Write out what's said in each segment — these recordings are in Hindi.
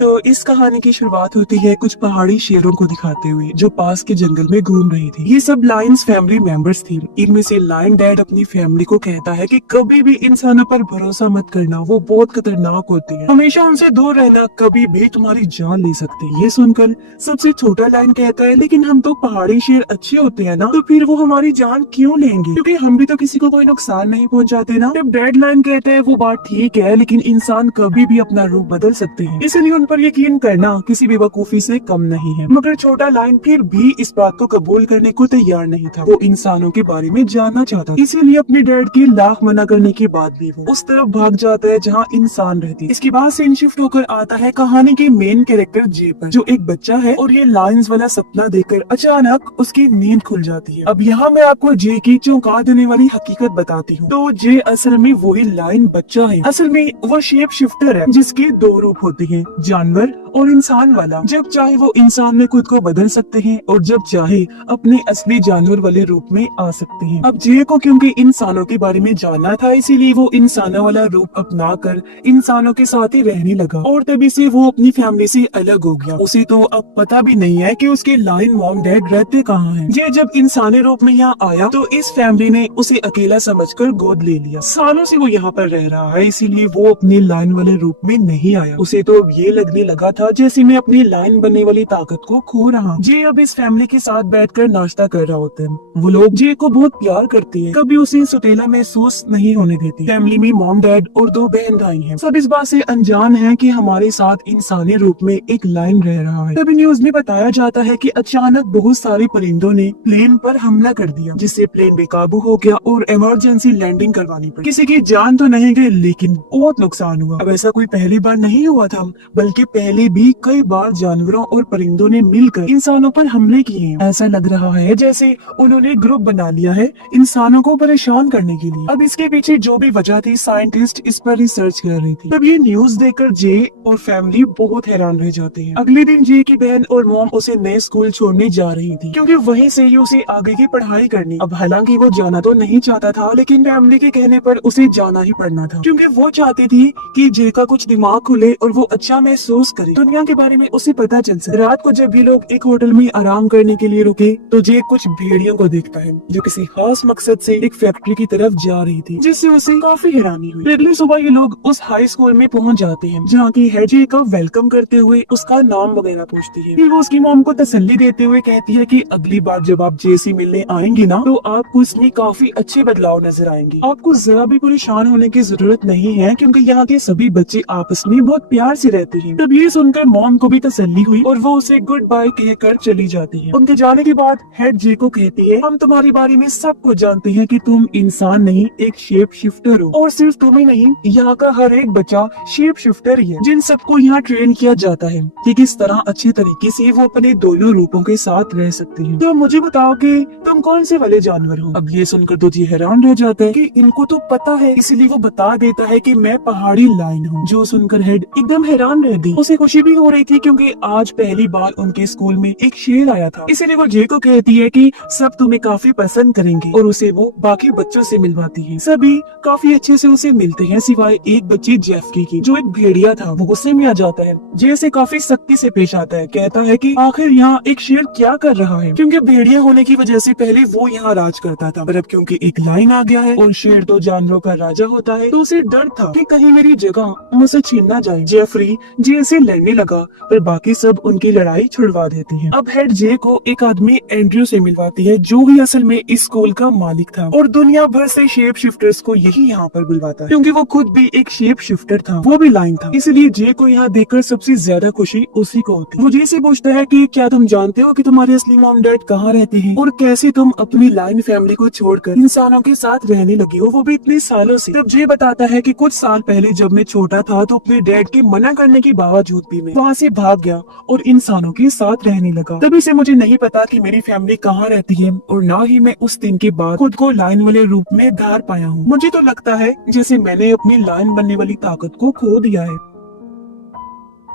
तो इस कहानी की शुरुआत होती है कुछ पहाड़ी शेरों को दिखाते हुए जो पास के जंगल में घूम रही थी। ये सब लायंस फैमिली मेंबर्स थी। इनमें से लायन डैड अपनी फैमिली को कहता है कि कभी भी इंसानों पर भरोसा मत करना, वो बहुत खतरनाक होते हैं, हमेशा उनसे दूर रहना, कभी भी तुम्हारी जान ले सकते हैं। ये सुनकर सबसे छोटा लायन कहता है, लेकिन हम तो पहाड़ी शेर अच्छे होते हैं ना, तो फिर वो हमारी जान क्यों लेंगे, क्योंकि हम भी तो किसी को कोई नुकसान नहीं पहुंचाते ना। जब डैड लायन कहते हैं वो बात ठीक है, लेकिन इंसान कभी भी अपना रूप बदल सकते हैं, इसलिए उन पर यकीन करना किसी भी बेवकूफी से कम नहीं है। मगर छोटा लायन फिर भी इस बात को कबूल करने को तैयार नहीं था। वो इंसानों के बारे में जानना चाहता था, इसीलिए अपने डैड की लाख मना करने के बाद भी वो उस तरफ भाग जाता है जहाँ इंसान रहती है। इसके बाद सीन शिफ्ट होकर आता है कहानी के मेन कैरेक्टर जे पर, जो एक बच्चा है और ये लायंस वाला सपना देखकर अचानक उसकी नींद खुल जाती है। अब यहाँ मैं आपको जे की चौंका देने वाली हकीकत बताती हूँ। तो जे असल में वही लायन बच्चा है। असल में वो शेप शिफ्टर है जिसके दो रूप होते हैं, जानवर और इंसान वाला। जब चाहे वो इंसान में खुद को बदल सकते हैं और जब चाहे अपने असली जानवर वाले रूप में आ सकते हैं। अब जे को क्योंकि इंसानों के बारे में जानना था, इसीलिए वो इंसानों वाला रूप अपना कर इंसानों के साथ ही रहने लगा और तभी से वो अपनी फैमिली से अलग हो गया। उसे तो अब पता भी नहीं है कि उसके लायन मॉम डैड रहते कहाँ हैं। जे जब इंसानी रूप में यहाँ आया तो इस फैमिली ने उसे अकेला समझकर गोद ले लिया। सालों से वो यहाँ पर रह रहा है, इसीलिए वो अपने लायन वाले रूप में नहीं आया। उसे तो ये लगने लगा था जैसे मैं अपनी लायन बनने वाली ताकत को खो रहा हूँ। जे अब इस फैमिली के साथ बैठकर नाश्ता कर रहा होता है। वो लोग जे को बहुत प्यार करते हैं, कभी उसे सुतेला महसूस नहीं होने देती। फैमिली में मॉम डैड और दो बहन भाई हैं। सब इस बात से अनजान हैं कि हमारे साथ इंसानी रूप में एक लायन रह रहा है। तभी न्यूज में बताया जाता है कि अचानक बहुत सारे परिंदों ने प्लेन पर हमला कर दिया, जिससे प्लेन बेकाबू हो गया और इमरजेंसी लैंडिंग करवानी पड़ी। किसी की जान तो नहीं गई, लेकिन बहुत नुकसान हुआ। अब ऐसा कोई पहली बार नहीं हुआ था, बल्कि पहले भी कई बार जानवरों और परिंदों ने मिलकर इंसानों पर हमले किए हैं। ऐसा लग रहा है जैसे उन्होंने ग्रुप बना लिया है इंसानों को परेशान करने के लिए। अब इसके पीछे जो भी वजह थी, साइंटिस्ट इस पर रिसर्च कर रही थी। तब ये न्यूज देखकर जे और फैमिली बहुत हैरान रह जाते हैं। अगले दिन जे की बहन और मॉम उसे नए स्कूल छोड़ने जा रही थी, क्योंकि वहीं से ही उसे आगे की पढ़ाई करनी। अब हालांकि वो जाना तो नहीं चाहता था, लेकिन फैमिली के कहने पर उसे जाना ही पड़ना था, क्योंकि वो चाहती थी कि जे का कुछ दिमाग खुले और वो अच्छा महसूस करे, दुनिया के बारे में उसे पता चल सके। रात को जब भी लोग एक होटल में आराम करने के लिए रुके तो जे कुछ भेड़ियों को देखता है जो किसी खास मकसद से एक फैक्ट्री की तरफ जा रही थी, जिससे उसे काफी हैरानी हुई। अगली सुबह ये लोग उस हाई स्कूल में पहुंच जाते हैं, जहाँ की हेड जे का वेलकम करते हुए उसका नाम वगैरह पूछती है। फिर वो उसकी मॉम को तसल्ली देते हुए कहती है कि अगली बार जब आप जे से मिलने आएंगे ना, तो आपको इसमें काफी अच्छे बदलाव नजर आएंगे। आपको जरा भी परेशान होने की जरूरत नहीं है, क्योंकि यहाँ के सभी बच्चे आपस में बहुत प्यार से रहते हैं। तब ये सुनकर मॉम को भी तसल्ली हुई और वो उसे गुड बाय कहकर चली जाती है। उनके जाने के बाद हेड जे को कहती है, हम तुम्हारे बारे में सब कुछ जानते हैं कि तुम इंसान नहीं, एक शेप शिफ्टर हो, और सिर्फ तुम ही नहीं, यहाँ का हर एक बच्चा शेप शिफ्टर ही है, जिन सबको यहाँ ट्रेन किया जाता है कि किस तरह अच्छे तरीके से वो अपने दोनों रूपों के साथ रह सकते हैं। तो मुझे बताओ कि तुम कौन से वाले जानवर हो। अब ये सुनकर तो जी हैरान रह जाता है कि इनको तो पता है, इसलिए वो बता देता है कि मैं पहाड़ी लायन हूँ। जो सुनकर हेड एकदम हैरान रह गई। उसे खुशी भी हो रही थी क्योंकि आज पहली बार उनके स्कूल में एक शेर आया था, इसीलिए वो जे को कहती है कि सब तुम्हें काफी पसंद करेंगे, और उसे वो बाकी बच्चों से मिलवाती है। सभी काफी अच्छे से उसे मिलते हैं, सिवाय एक बच्ची जेफकी की, जो एक भेड़िया था। वो गुस्से में आ जाता है, जे से काफी सख्ती से पेश आता है, कहता है कि आखिर यहाँ एक शेर क्या कर रहा है, क्योंकि भेड़िया होने की वजह से पहले वो यहाँ राज करता था, पर अब क्योंकि एक लाइन आ गया है और शेर तो जानवरों का राजा होता है, तो उसे डर था कि कहीं मेरी जगह मुझसे छीन ना जाए। जेफरी जे से लड़ने लगा, पर बाकी सब उनकी लड़ाई छुड़वा देते हैं। अब हेड जे को एक आदमी एंड्रयू से मिलवाती है, जो ही असल में इस स्कूल का मालिक था और दुनिया भर से शेप शिफ्टर्स को यही यहाँ पर बुलवाता है, क्योंकि वो खुद भी एक शेप शिफ्टर था, वो भी लाइन था। इसलिए जे को यहाँ देखकर सबसे ज्यादा खुशी उसी को होती है। वो जे से पूछता है कि क्या तुम जानते हो कि तुम्हारे असली मॉम डैड कहाँ रहते हैं और कैसे तुम अपनी लाइन फैमिली को छोड़कर इंसानों के साथ रहने लगी हो, वो भी इतने सालों से। तब जे बताता है कि कुछ साल पहले जब मैं छोटा था तो अपने डैड के मना करने के बावजूद भी मैं वहाँ से भाग गया और इंसानों के साथ रहने लगा। तभी से मुझे नहीं पता कि मेरी फैमिली कहाँ रहती है, और ना ही मैं उस दिन के बाद खुद को लायन वाले रूप में ढाल पाया हूँ। मुझे तो लगता है जैसे मैंने अपनी लायन बनने वाली ताकत को खो दिया है।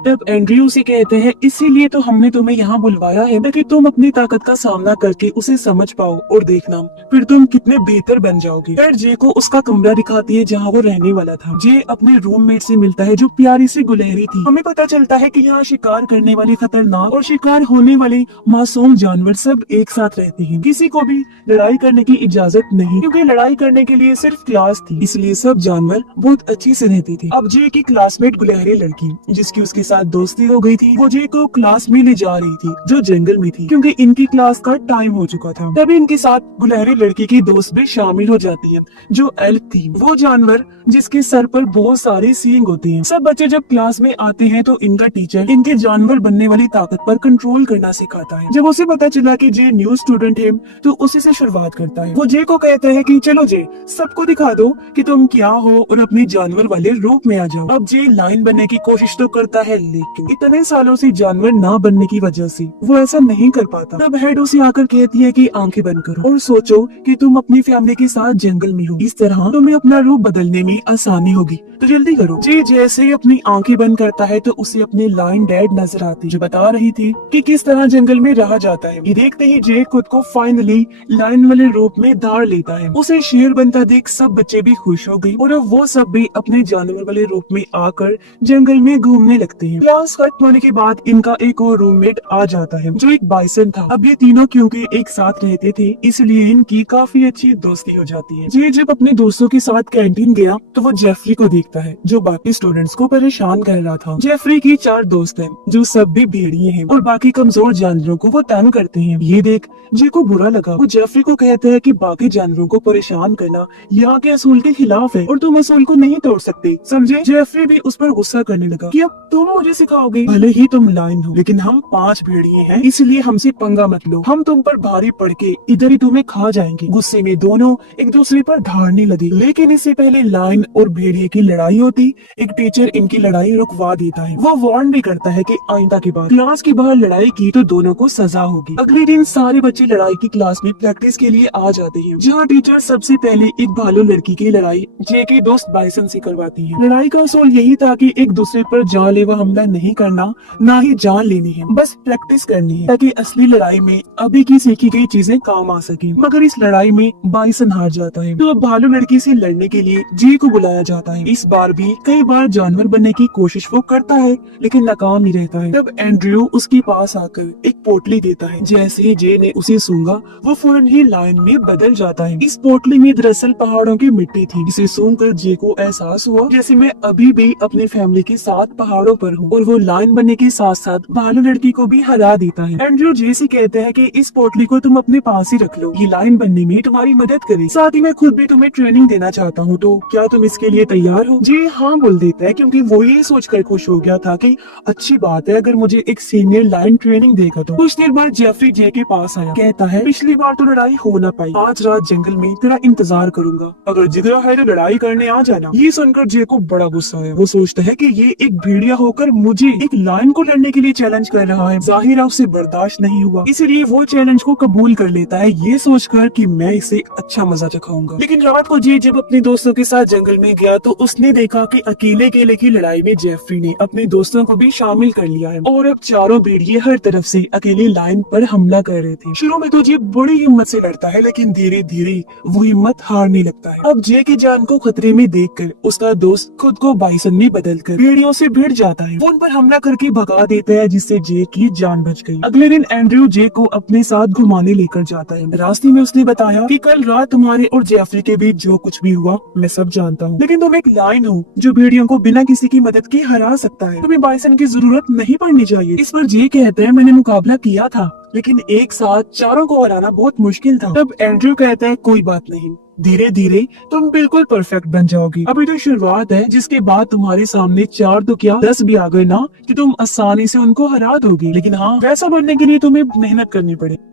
तब एंड्रयू से कहते हैं इसीलिए तो हमने तुम्हें यहाँ बुलवाया है ताकि तुम अपनी ताकत का सामना करके उसे समझ पाओ और देखना फिर तुम कितने बेहतर बन जाओगे। फिर जे को उसका कमरा दिखाती है जहाँ वो रहने वाला था। जे अपने रूममेट से मिलता है जो प्यारी सी गुलहरी थी। हमें पता चलता है कि यहाँ शिकार करने वाले खतरनाक और शिकार होने वाले मासूम जानवर सब एक साथ रहते हैं। किसी को भी लड़ाई करने की इजाजत नहीं, क्योंकि लड़ाई करने के लिए सिर्फ क्लास थी, इसलिए सब जानवर बहुत अच्छी से रहते थे। अब जे की क्लासमेट गुलहरी लड़की जिसकी उसके साथ दोस्ती हो गई थी, वो जे को क्लास में ले जा रही थी जो जंगल में थी, क्योंकि इनकी क्लास का टाइम हो चुका था। तभी इनके साथ गुलहरी लड़की की दोस्त भी शामिल हो जाती है जो एल्फ थी, वो जानवर जिसके सर पर बहुत सारे सींग होते हैं। सब बच्चे जब क्लास में आते हैं तो इनका टीचर इनके जानवर बनने वाली ताकत पर कंट्रोल करना सिखाता है। जब उसे पता चला कि जे न्यू स्टूडेंट है तो उसी से शुरुआत करता है। वो जे को कहता है कि चलो जे, सबको दिखा दो कि तुम क्या हो और अपने जानवर वाले रूप में आ जाओ। अब जे लाइन बनने की कोशिश तो करता है, लेकिन इतने सालों से जानवर ना बनने की वजह से वो ऐसा नहीं कर पाता। तब हेड उसे आकर कहती है कि आंखें बंद करो और सोचो कि तुम अपनी फैमिली के साथ जंगल में हो, इस तरह तुम्हें अपना रूप बदलने में आसानी होगी, तो जल्दी करो। जे जैसे ही अपनी आंखें बंद करता है तो उसे अपने लाइन डैड नजर आती जो बता रही थी कि किस तरह जंगल में रहा जाता है। ये देखते ही जे खुद को फाइनली लाइन वाले रूप में धार लेता है। उसे शेर बनता देख सब बच्चे भी खुश हो गए और अब वो सब भी अपने जानवर वाले रूप में आकर जंगल में घूमने लगते हैं। क्लास खत्म होने के बाद इनका एक और रूममेट आ जाता है जो एक बाइसन था। अब ये तीनों क्योंकि एक साथ रहते थे इसलिए इनकी काफी अच्छी दोस्ती हो जाती है। जे जब अपने दोस्तों के साथ कैंटीन गया तो वो जेफरी को देखता है जो बाकी स्टूडेंट्स को परेशान कर रहा था। जेफरी की 4 दोस्त हैं जो सब भी भेड़िए हैं और बाकी कमजोर जानवरों को वो तंग करते हैं। ये देख जे को बुरा लगा। वो जेफरी को कहता है कि बाकी जानवरों को परेशान करना यहाँ के असूल के खिलाफ है और तुम असूल को नहीं तोड़ सकते, समझे। जेफरी भी उस पर गुस्सा करने लगा कि अब तुम मुझे सिखाओगे, भले ही तुम लाइन हो लेकिन हम 5 भेड़िए हैं, इसलिए हमसे पंगा मत लो, हम तुम पर भारी पड़ के इधर ही तुम्हें खा जाएंगे। गुस्से में दोनों एक दूसरे पर धारने लगे, लेकिन इससे पहले लाइन और भेड़िए की लड़ाई होती एक टीचर इनकी लड़ाई रुकवा देता है। वो वार्न भी करता है कि आइंदा के बाद क्लास के बाहर लड़ाई की तो दोनों को सजा होगी। अगले दिन सारे बच्चे लड़ाई की क्लास में प्रैक्टिस के लिए आ जाते हैं, जहाँ टीचर सबसे पहले एक भालू लड़की की लड़ाई जे के दोस्त बाइसन से करवाती है। लड़ाई का असूल यही था कि एक दूसरे पर जानलेवा हमला नहीं करना, ना ही जान लेनी है, बस प्रैक्टिस करनी है ताकि असली लड़ाई में अभी की सीखी गई चीजें काम आ सके। मगर इस लड़ाई में बाइसन हार जाता है तो अब भालू लड़की से लड़ने के लिए जे को बुलाया जाता है। इस बार भी कई बार जानवर बनने की कोशिश वो करता है लेकिन नाकाम ही रहता है। तब एंड्रयू उसके पास आकर एक पोटली देता है। जैसे ही जे ने उसे सूंघा वो फौरन ही लाइन में बदल जाता है। इस पोटली में दरअसल पहाड़ों की मिट्टी थी। इसे सूंघकर जे को एहसास हुआ जैसे मैं अभी भी अपनी फैमिली के साथ पहाड़ों पर हूँ और वो लाइन बनने के साथ साथ भालू लड़की को भी हरा देता है। एंड्रयू जे से कहता है कि इस पोटली को तुम अपने पास ही रख लो, ये लाइन बनने में तुम्हारी मदद करे, साथ ही मैं खुद भी तुम्हें ट्रेनिंग देना चाहता हूँ, तो क्या तुम इसके लिए तैयार हो। जे हाँ बोल देता है क्योंकि वो ये सोचकर खुश हो गया था कि अच्छी बात है अगर मुझे एक सीनियर लाइन ट्रेनिंग देगा। तो कुछ देर बाद जेफरी जे के पास आया, कहता है पिछली बार तो लड़ाई हो ना पाई, आज रात जंगल में तेरा इंतजार करूंगा, अगर जितना है तो लड़ाई करने आ जाना। ये सुनकर जे को बड़ा गुस्सा आया। वो सोचता है कि ये एक भेड़िया होकर मुझे एक लाइन को लड़ने के लिए चैलेंज कर रहा है, जाहिर है उसे बर्दाश्त नहीं हुआ, इसलिए वो चैलेंज को कबूल कर लेता है ये सोचकर कि मैं इसे अच्छा मजा चखाऊंगा। लेकिन रात को जे जब अपने दोस्तों के साथ जंगल में गया तो उसने देखा कि अकेले केले की लड़ाई में जेफरी ने अपने दोस्तों को भी शामिल कर लिया है और अब चारों भेड़िए हर तरफ से अकेले लाइन पर हमला कर रहे थे। शुरू में तो जे बड़ी हिम्मत से लड़ता है लेकिन धीरे धीरे वो हिम्मत हारने लगता है। अब जे की जान को खतरे में देखकर उसका दोस्त खुद को बाइसन में बदलकर भेड़ियों से भिड़ जाता है। वो उन पर हमला करके भगा देता है जिससे जे की जान बच गई। अगले दिन एंड्रयू जे को अपने साथ घुमाने लेकर जाता है। रास्ते में उसने बताया कि कल रात तुम्हारे और जेफरी के बीच जो कुछ भी हुआ मैं सब जानता हूँ, लेकिन तुम एक लाइन हो जो भेड़ियों को बिना किसी की मदद के हरा सकता है, तुम्हें बाइसन की जरूरत नहीं पड़नी चाहिए। इस पर जे कहता है मैंने मुकाबला किया था लेकिन एक साथ चारों को हराना बहुत मुश्किल था। तब एंड्रयू कहता है कोई बात नहीं, धीरे धीरे तुम बिल्कुल परफेक्ट बन जाओगी, अभी तो शुरुआत है, जिसके बाद तुम्हारे सामने 4 तो क्या 10 भी आ गए ना कि तुम आसानी से उनको हरा दोगी, लेकिन हाँ वैसा बनने के लिए तुम्हें मेहनत करनी पड़ेगी।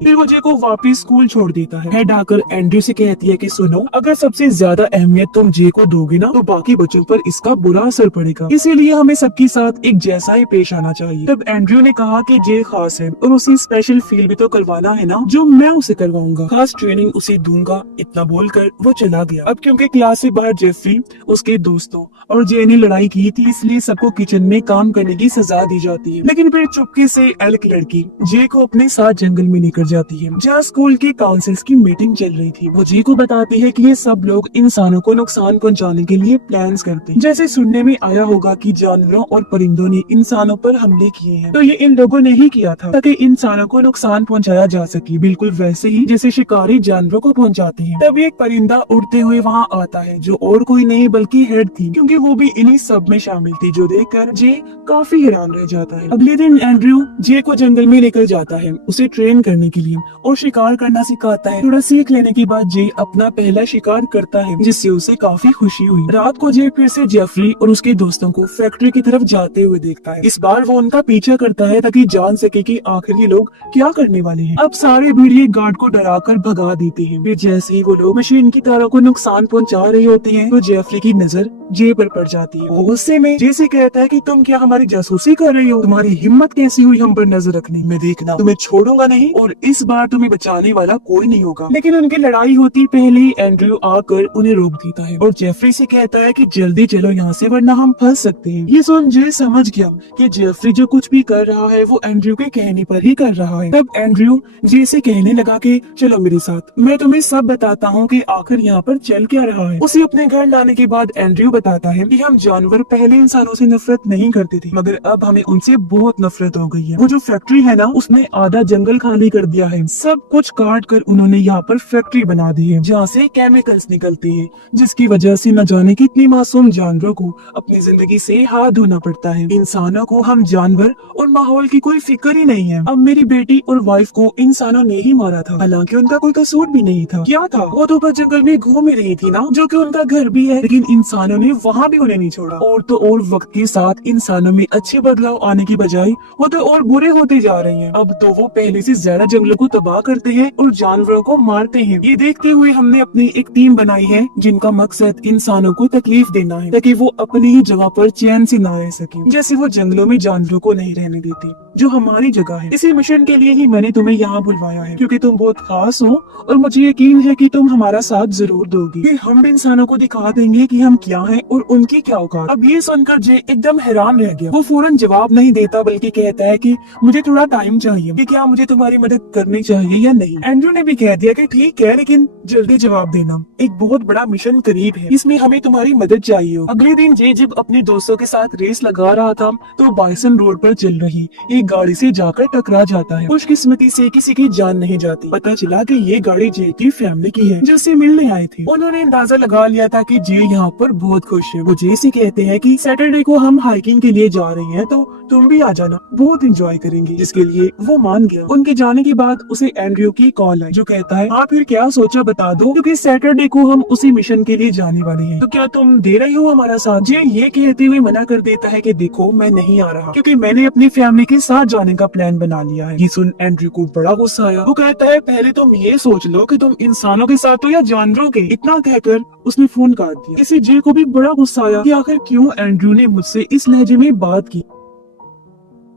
फिर वो जे को वापस स्कूल छोड़ देता है। हेड आकर एंड्रयू से कहती है कि सुनो, अगर सबसे ज्यादा अहमियत तुम जे को दोगे ना तो बाकी बच्चों पर इसका बुरा असर पड़ेगा, इसीलिए हमें सबके साथ एक जैसा ही पेश आना चाहिए। तब एंड्रयू ने कहा कि जे खास है और उसे स्पेशल फील भी तो करवाना है ना, जो मैं उसे करवाऊंगा, खास ट्रेनिंग उसे दूंगा। इतना बोलकर वो चला गया। अब क्योंकि क्लास से बाहर जेफरी, उसके दोस्तों और जे ने लड़ाई की थी, इसलिए सबको किचन में काम करने की सजा दी जाती है। लेकिन फिर चुपके से एल की लड़की जे को अपने साथ जंगल में लेकर जाती है, जहाँ स्कूल के काउंसिल्स की मीटिंग चल रही थी। वो जे को बताती है कि ये सब लोग इंसानों को नुकसान पहुंचाने के लिए प्लान्स करते हैं। जैसे सुनने में आया होगा कि जानवरों और परिंदों ने इंसानों पर हमले किए हैं, तो ये इन लोगों ने ही किया था ताकि इंसानों को नुकसान पहुंचाया जा सके, बिल्कुल वैसे ही जैसे शिकारी जानवरों को पहुंचाते हैं। तब एक परिंदा उड़ते हुए वहाँ आता है, जो और कोई नहीं बल्कि हेड थी, क्योंकि वो भी इन्हीं सब में शामिल थी, जो देखकर जे काफी हैरान रह जाता है। अगले दिन एंड्रयू जे को जंगल में लेकर जाता है, उसे ट्रेन करने के लिए और शिकार करना सिखाता है। थोड़ा सीख लेने के बाद जे अपना पहला शिकार करता है, जिससे उसे काफी खुशी हुई। रात को जे फिर से जेफरी और उसके दोस्तों को फैक्ट्री की तरफ जाते हुए देखता है। इस बार वो उनका पीछा करता है ताकि जान सके कि आखिर ये लोग क्या करने वाले हैं। अब सारे भेड़िए गार्ड को डराकर भगा देते हैं। फिर जैसे ही वो लोग मशीन की तारों को नुकसान पहुंचा रहे होते हैं, तो जेफरी की नजर जे पर पड़ जाती है। वो गुस्से में जे से कहता है कि तुम क्या हमारी जासूसी कर रही हो, तुम्हारी हिम्मत कैसी हुई हम पर नजर रखने में, देखना तुम्हें छोड़ूंगा नहीं और इस बार तुम्हें बचाने वाला कोई नहीं होगा। लेकिन उनकी लड़ाई होती पहले ही एंड्रयू आकर उन्हें रोक देता है और जेफरी से कहता है कि जल्दी चलो यहाँ से, वरना हम फंस सकते हैं। ये सुन जे समझ गया कि जेफरी जो कुछ भी कर रहा है वो एंड्रयू के कहने पर ही कर रहा है। तब एंड्रयू जे से कहने लगा कि चलो मेरे साथ, मैं तुम्हें सब बताता हूँ कि आखिर यहाँ पर चल क्या रहा है। उसे अपने घर लाने के बाद एंड्रयू बताता है कि हम जानवर पहले इंसानों से नफरत नहीं करते थे, मगर अब हमें उनसे बहुत नफरत हो गई है। वो जो फैक्ट्री है ना, उसने आधा जंगल खाली कर दिया है, सब कुछ काट कर उन्होंने यहाँ पर फैक्ट्री बना दी है, जहाँ से केमिकल्स निकलते हैं, जिसकी वजह से न जाने कितनी मासूम जानवरों को अपनी जिंदगी से हाथ धोना पड़ता है। इंसानों को, हम जानवर और माहौल की कोई फिक्र ही नहीं है। अब मेरी बेटी और वाइफ को इंसानों ने ही मारा था, हालांकि उनका कोई कसूर भी नहीं था। क्या था, वो तो बस जंगल में घूम ही रही थी ना, जो कि उनका घर भी है, लेकिन इंसानों ने वहाँ भी उन्हें नहीं छोड़ा। और तो और वक्त के साथ इंसानों में अच्छे बदलाव आने की बजाय वो तो और बुरे होते जा रहे हैं। अब तो वो पहले से ज्यादा जंगलों को तबाह करते हैं और जानवरों को मारते हैं। ये देखते हुए हमने अपनी एक टीम बनाई है, जिनका मकसद इंसानों को तकलीफ देना है, ताकि वो अपनी ही जगह पर चैन से न रह सके, जैसे वो जंगलों में जानवरों को नहीं रहने देती, जो हमारी जगह है। इसी मिशन के लिए ही मैंने तुम्हें यहाँ बुलवाया है, क्योंकि तुम बहुत खास हो और मुझे यकीन है कि तुम हमारा साथ जरूर दोगी। फिर हम भी इंसानों को दिखा देंगे कि हम क्या हैं और उनकी क्या औकात। अब ये सुनकर जे एकदम हैरान रह गया। वो फौरन जवाब नहीं देता, बल्कि कहता है कि मुझे थोड़ा टाइम चाहिए, कि क्या मुझे तुम्हारी मदद करनी चाहिए या नहीं। एंड्रयू ने भी कह दिया कि ठीक है, लेकिन जल्दी जवाब देना, एक बहुत बड़ा मिशन करीब है, इसमें हमें तुम्हारी मदद चाहिए हो। अगले दिन जे जब अपने दोस्तों के साथ रेस लगा रहा था, तो बाइसन रोड पर चल रही एक गाड़ी से जाकर टकरा जाता है। खुशकिस्मती से किसी की जान नहीं जाती। पता चला कि ये गाड़ी जे की फैमिली की है, जिससे मिलने आए थे। उन्होंने अंदाजा लगा लिया था कि जे यहाँ पर बहुत खुश है। वो जे से कहते हैं कि सैटरडे को हम हाइकिंग के लिए जा रहे हैं, तो तुम भी आ जाना, बहुत एंजॉय करेंगे। जिसके लिए वो मान गया। उनके जाने के बाद उसे एंड्रयू की कॉल आई, जो कहता है हाँ फिर क्या सोचा बता दो, क्योंकि सैटरडे को हम उसी मिशन के लिए जाने वाले हैं, तो क्या तुम दे रही हो हमारा साथ। जे ये कहते हुए मना कर देता है कि देखो मैं नहीं आ रहा, क्योंकि मैंने अपनी फैमिली के साथ जाने का प्लान बना लिया है। ये सुन एंड्रयू को बड़ा गुस्सा आया। वो कहता है पहले तुम ये सोच लो कि तुम इंसानों के साथ हो या जानवरों के। इतना कहकर उसने फोन काट दिया। इसे जे को भी बड़ा गुस्सा आया कि आखिर क्यों एंड्रयू ने मुझसे इस लहजे में बात की।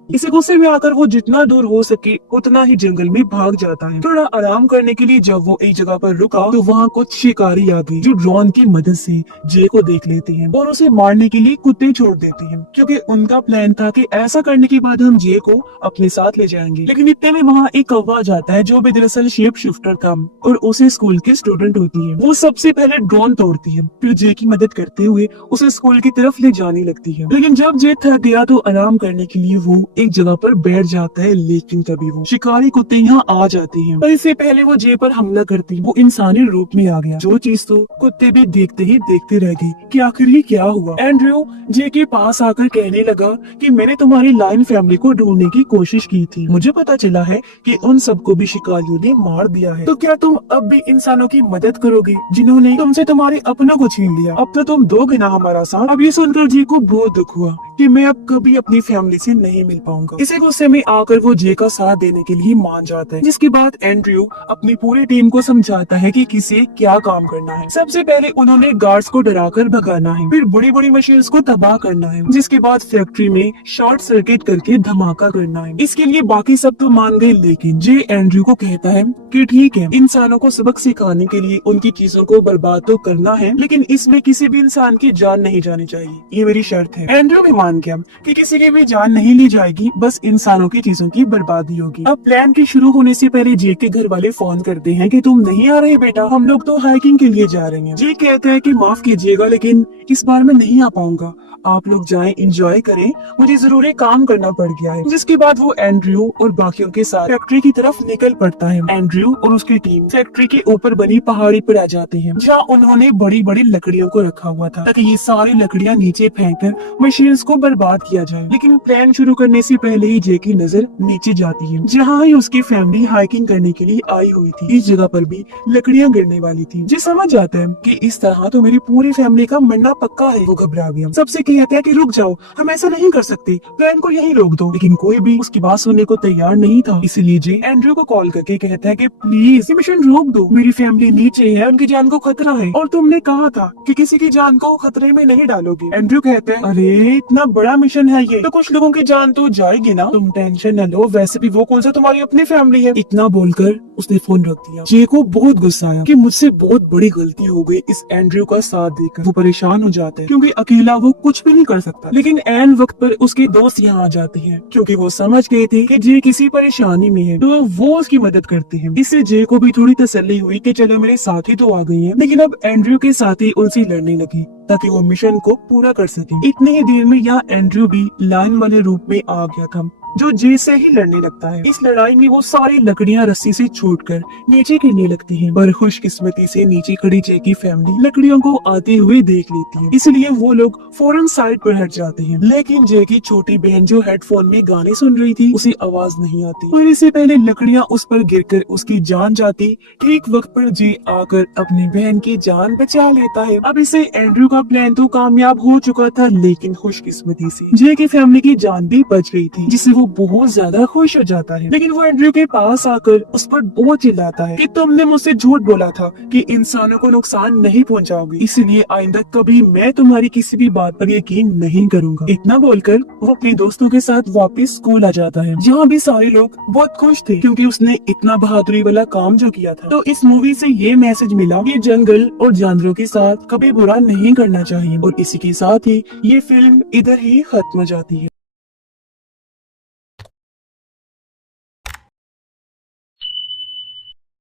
इसी गुस्से में आकर वो जितना दूर हो सके उतना ही जंगल में भाग जाता है। थोड़ा आराम करने के लिए जब वो एक जगह पर रुका, तो वहाँ कुछ शिकारी आ गए, जो ड्रोन की मदद से जे को देख लेते हैं और उसे मारने के लिए कुत्ते छोड़ देते हैं, क्योंकि उनका प्लान था कि ऐसा करने के बाद हम जे को अपने साथ ले जाएंगे। लेकिन इतने में वहाँ एक कौवा आ जाता है, जो भी दरअसल शेप शिफ्टर था और उसे स्कूल की स्टूडेंट होती है। वो सबसे पहले ड्रोन तोड़ती है, फिर जे की मदद करते हुए उसे स्कूल की तरफ ले जाने लगती है। लेकिन जब जे थक गया तो आराम करने के लिए वो एक जगह पर बैठ जाता है, लेकिन तभी वो शिकारी कुत्ते यहाँ आ जाते हैं। पर इससे पहले वो जे पर हमला करती वो इंसानी रूप में आ गया, जो चीज तो कुत्ते भी देखते ही देखते रह गए कि आखिर ये क्या हुआ। एंड्रयू जे के पास आकर कहने लगा कि मैंने तुम्हारी लायन फैमिली को ढूंढने की कोशिश की थी, मुझे पता चला है कि उन सबको भी शिकारियों ने मार दिया है। तो क्या तुम अब भी इंसानों की मदद करोगे जिन्होंने तुमसे तुम्हारे अपनों को छीन लिया। अब तो तुम दोगे ना हमारा साथ। अब ये सुनकर जे को बहुत दुख हुआ कि मैं अब कभी अपनी फैमिली से नहीं मिल पाऊंगा। इसी गुस्से में आकर वो जे का साथ देने के लिए मान जाता है, जिसके बाद एंड्रयू अपनी पूरी टीम को समझाता है कि किसे क्या काम करना है। सबसे पहले उन्होंने गार्ड्स को डराकर भगाना है, फिर बड़ी बड़ी मशीन्स को तबाह करना है, जिसके बाद फैक्ट्री में शॉर्ट सर्किट करके धमाका करना है। इसके लिए बाकी सब तो मान गए, लेकिन जे एंड्रयू को कहता है कि ठीक है, इंसानों को सबक सिखाने के लिए उनकी चीजों को बर्बाद तो करना है, लेकिन इसमें किसी भी इंसान की जान नहीं जानी चाहिए, ये मेरी शर्त है। एंड्रयू भी मान गया कि किसी की भी जान नहीं ली जाएगी, बस इंसानों की चीजों की बर्बादी होगी। अब प्लान के शुरू होने से पहले जे के घर वाले फोन करते हैं कि तुम नहीं आ रहे बेटा, हम लोग तो हाइकिंग के लिए जा रहे हैं। जे कहता है कि माफ कीजिएगा, लेकिन इस बार मैं नहीं आ पाऊंगा, आप लोग जाएं, एंजॉय करें, मुझे जरूरी काम करना पड़ गया है। जिसके बाद वो एंड्रयू और बाकियों के साथ फैक्ट्री की तरफ निकल पड़ता है। एंड्रयू और उसकी टीम फैक्ट्री के ऊपर बनी पहाड़ी पर आ जाते हैं, जहाँ उन्होंने बड़ी बड़ी लकड़ियों को रखा हुआ था ताकि ये सारी लकड़ियाँ नीचे फेंककर मशीन्स को बर्बाद किया जाए। लेकिन प्लान शुरू करने से पहले ही जे की नजर नीचे जाती है, जहाँ ही उसकी फैमिली हाइकिंग करने के लिए आई हुई थी। इस जगह पर भी लकड़ियाँ गिरने वाली थी। जे समझ जाता है कि इस तरह तो मेरी पूरी फैमिली का मरना पक्का है। वो घबरा गया, सबसे कहता है कि रुक जाओ, हम ऐसा नहीं कर सकते, प्लान को यहीं रोक दो। लेकिन कोई भी उसकी बात सुनने को तैयार नहीं था। इसलिए जे एंड्रयू को कॉल करके कहता है कि प्लीज ये मिशन रोक दो, मेरी फैमिली नीचे है, उनकी जान को खतरा है, और तुमने कहा था कि किसी की जान को खतरे में नहीं डालोगे। एंड्रयू कहते हैं अरे इतना बड़ा मिशन है ये, तो कुछ लोगों की जान तो जाएगी ना, तुम टेंशन न लो, वैसे भी वो कौन सा तुम्हारी अपनी फैमिली है। इतना बोलकर उसने फोन रख दिया। जे को बहुत गुस्सा आया कि मुझसे बहुत बड़ी गलती हो गई इस एंड्रयू का साथ देकर। वो परेशान हो जाता है क्योंकि अकेला वो कुछ भी नहीं कर सकता। लेकिन ऐन वक्त पर उसके दोस्त यहाँ आ जाते हैं, क्योंकि वो समझ गए थे कि जे किसी परेशानी में है, तो वो उसकी मदद करते हैं। इससे जे को भी थोड़ी तसल्ली हुई कि चलो मेरे साथी तो आ गई हैं। लेकिन अब एंड्रयू के साथी उनसे लड़ने लगे ताकि वो मिशन को पूरा कर सके। इतनी ही देर में यहाँ एंड्रयू भी लायन वाले रूप में आ गया था, जो जे से ही लड़ने लगता है। इस लड़ाई में वो सारी लकड़ियां रस्सी से छूटकर नीचे गिरने लगती हैं, पर खुशकिस्मती से नीचे खड़ी जे की फैमिली लकड़ियों को आते हुए देख लेती है, इसलिए वो लोग फौरन साइड पर हट जाते हैं। लेकिन जे की छोटी बहन जो हेडफोन में गाने सुन रही थी, उसे आवाज नहीं आती, और इससे पहले लकड़ियां उस पर गिरकर उसकी जान जाती। ठीक वक्त पर जे आकर अपनी बहन की जान बचा लेता है। अब इसे एंड्रयू का प्लान तो कामयाब हो चुका था, लेकिन खुशकिस्मती से जे की फैमिली की जान भी बच गई थी, जिससे वो बहुत ज्यादा खुश हो जाता है। लेकिन वो एंड्रयू के पास आकर उस पर बहुत चिल्लाता है कि तुमने मुझसे झूठ बोला था कि इंसानों को नुकसान नहीं पहुंचाओगे, इसलिए आइंदा कभी मैं तुम्हारी किसी भी बात पर यकीन नहीं करूंगा। इतना बोलकर वो अपने दोस्तों के साथ वापस स्कूल आ जाता है, जहाँ भी सारे लोग बहुत खुश थे क्योंकि उसने इतना बहादुरी वाला काम जो किया था। तो इस मूवी से ये मैसेज मिला कि जंगल और जानवरों के साथ कभी बुरा नहीं करना चाहिए। और इसी के साथ ही ये फिल्म इधर ही खत्म हो जाती है।